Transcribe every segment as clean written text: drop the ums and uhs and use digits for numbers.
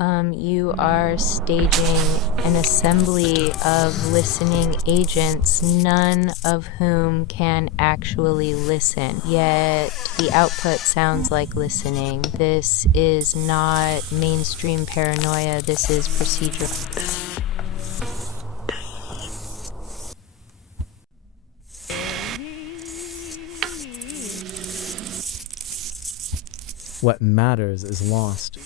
You are staging an assembly of listening agents, none of whom can actually listen. Yet the output sounds like listening. This is not mainstream paranoia, this is procedural. What matters is lost.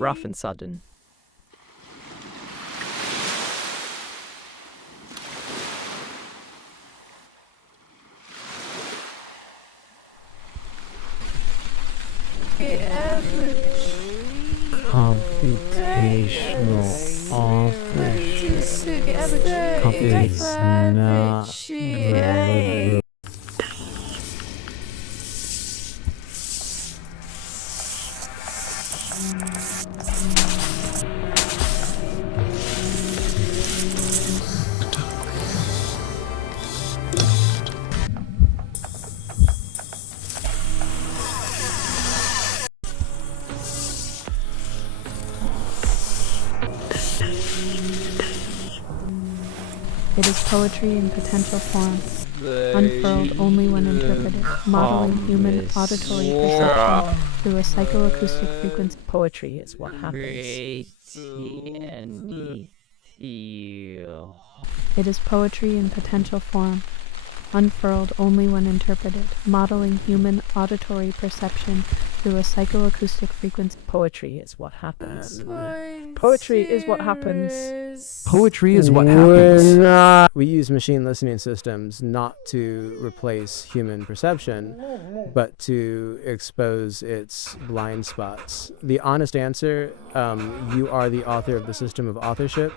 Rough and sudden. Computational authorship is not good. It is poetry in potential form, unfurled only when interpreted, modeling human auditory perception through a psychoacoustic frequency. Poetry is what happens. It is poetry in potential form, unfurled only when interpreted, modeling human auditory perception through a psychoacoustic frequency. Poetry is what happens. Poetry is what happens. Poetry is what happens. We use machine listening systems not to replace human perception, but to expose its blind spots. The honest answer, you are the author of the system of authorship.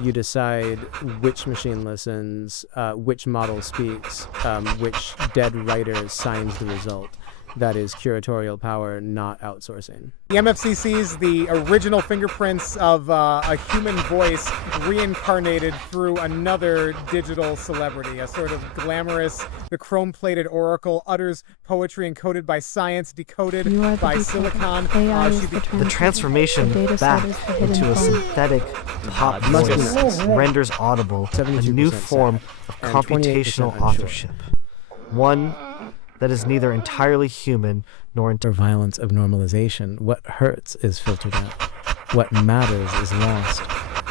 You decide which machine listens, which model speaks, which dead writer signs the result. That is curatorial power, not outsourcing. The MFCC's the original fingerprints of a human voice reincarnated through another digital celebrity. A sort of glamorous, the chrome-plated oracle utters poetry encoded by science, decoded by silicon. The transformation back into a synthetic pop voice renders audible a new form of computational authorship. One that is neither entirely human nor violence of normalization. What hurts is filtered out. What matters is lost.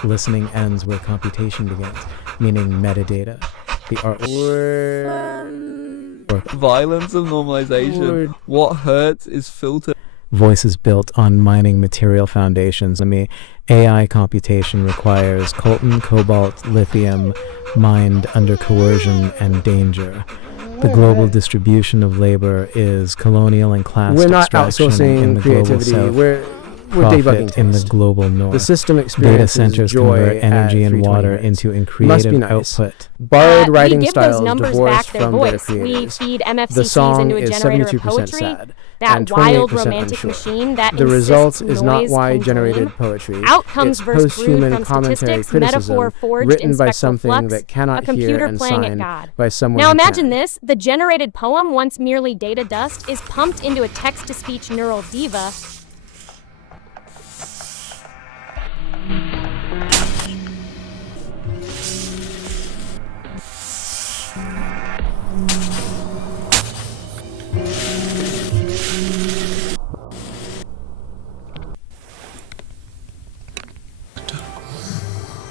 Listening ends where computation begins, meaning metadata. The art. Violence of normalization. What hurts is filtered. Voices built on mining material foundations. AI computation requires coltan, cobalt, lithium, mined under coercion and danger. The global distribution of labor is colonial and class We're not extraction outsourcing in the global creativity. south. We're Profit debugging in the taste. global north. The system Data experiences centers joy convert energy at and 320 water hertz. into Must be creative nice. output. Borrowed writing we give styles those numbers divorced back their from voice. their We creators. feed The MFCCs song into a is generator of 72% poetry. sad That and wild 28% romantic unsure. machine that The insists result is not noise wide can generated dream. poetry. Outcomes It's versus brewed post-human from commentary statistics, criticism metaphor forged written in by spectral something flux, that cannot a computer hear and playing at sign God. by someone Now who imagine can. this, the generated poem, once merely data dust, is pumped into a text-to-speech neural diva.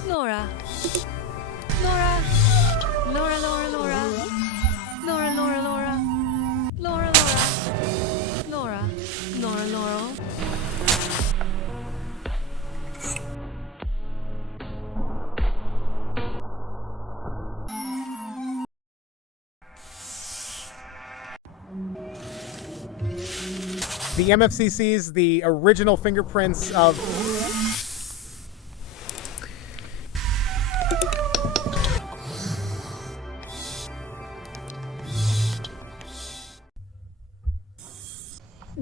Laura. Laura. Laura, Laura, Laura. Laura, Laura, Laura. Laura, Laura. Laura. Laura, Laura. The MFCC's the original fingerprints of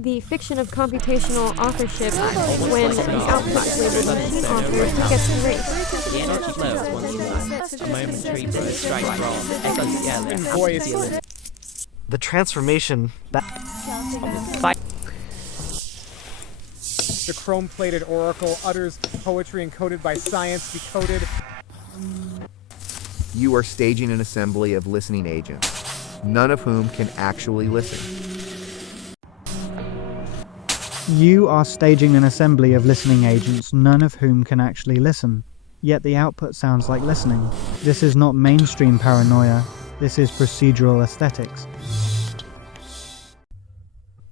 The fiction of computational authorship when the output labeled machine author gets erased. The energy flows once you laugh. A momentary burst strikes raw, echoes together, Voice. The transformation back. The chrome-plated oracle utters poetry encoded by science, decoded. You are staging an assembly of listening agents, none of whom can actually listen. You are staging an assembly of listening agents, none of whom can actually listen. Yet the output sounds like listening. This is not mainstream paranoia. This is procedural aesthetics.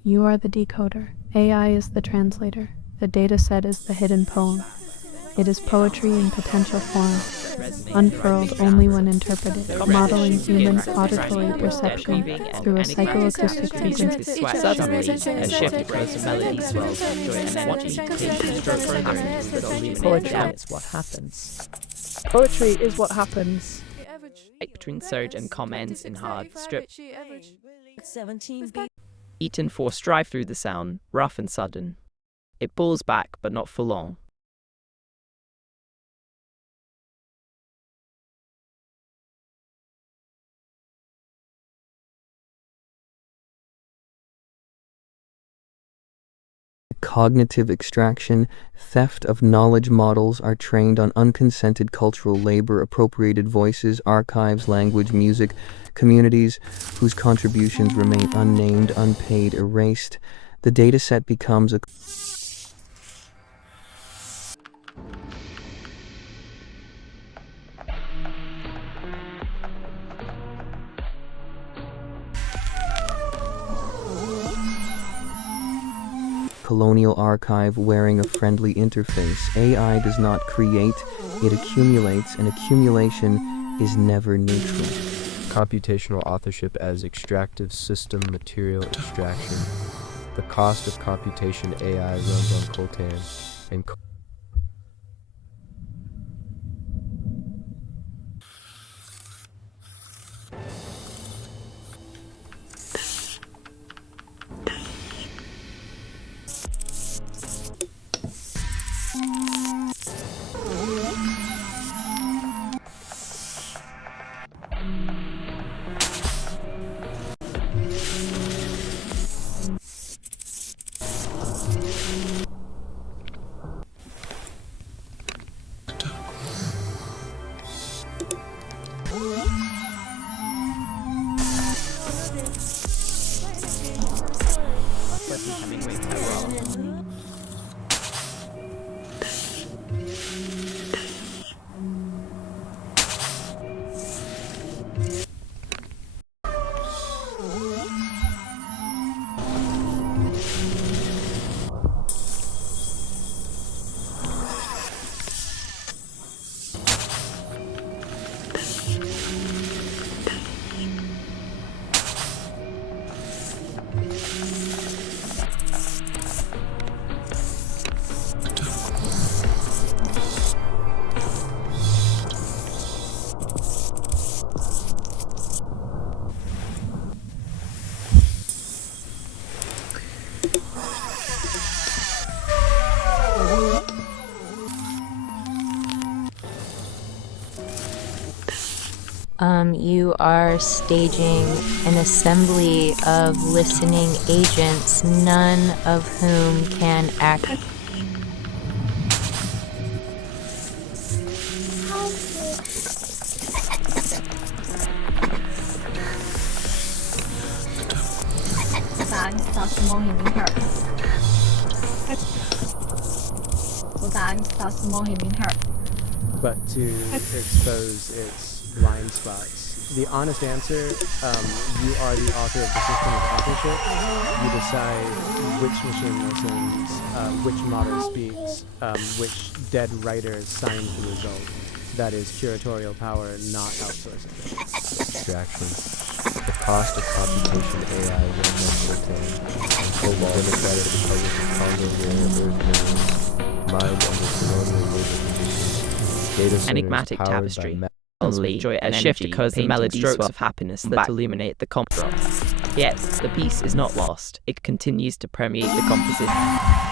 You are the decoder. AI is the translator. The dataset is the hidden poem. It is poetry in potential form, unfurled only when interpreted, modeling human auditory perception through a psychoacoustic frequency. Suddenly, a shift occurs to melody swells of joy and energy. Patients stroke further into the Poetry illuminated is what happens. Poetry is what happens. between surge and comments in hard strip. Eaton force drive through the sound, rough and sudden. It pulls back, but not for long. Cognitive extraction, theft of knowledge models are trained on unconsented cultural labor, appropriated voices, archives, language, music, communities whose contributions remain unnamed, unpaid, erased. The dataset becomes a colonial archive wearing a friendly interface. AI does not create, it accumulates, and accumulation is never neutral. Computational authorship as extractive system material extraction. The cost of computation AI runs on coltan and You are staging an assembly of listening agents, none of whom can act. But to expose its blind spots. The honest answer, you are the author of the system of authorship. You decide which machine listens, which model speaks, which dead writer signs the result. That is curatorial power, not outsourcing. extraction. The cost of computation AI runs on coltan and cobalt. Democratic Republic of Congo rare earth minerals mined under colonial labor conditions. Data centers Enigmatic powered tapestry. by Only joy and a shift occurs in melody strokes of happiness that illuminate the contrast. Yet, the piece is not lost. It continues to permeate the composition.